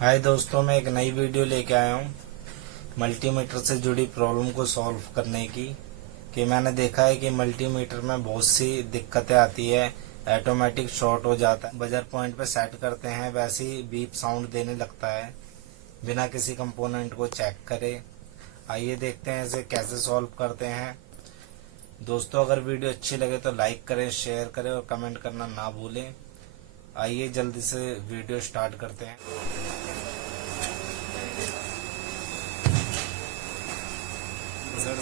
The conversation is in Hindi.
हाय दोस्तों, मैं एक नई वीडियो लेके आया हूँ मल्टीमीटर से जुड़ी प्रॉब्लम को सॉल्व करने की। कि मैंने देखा है कि मल्टीमीटर में बहुत सी दिक्कतें आती है। ऑटोमेटिक शॉर्ट हो जाता है, बजर पॉइंट पे सेट करते हैं वैसे ही बीप साउंड देने लगता है बिना किसी कंपोनेंट को चेक करे। आइए देखते हैं इसे कैसे सॉल्व करते हैं। दोस्तों, अगर वीडियो अच्छी लगे तो लाइक करें, शेयर करें और कमेंट करना ना भूलें। आइए जल्दी से वीडियो स्टार्ट करते हैं। सर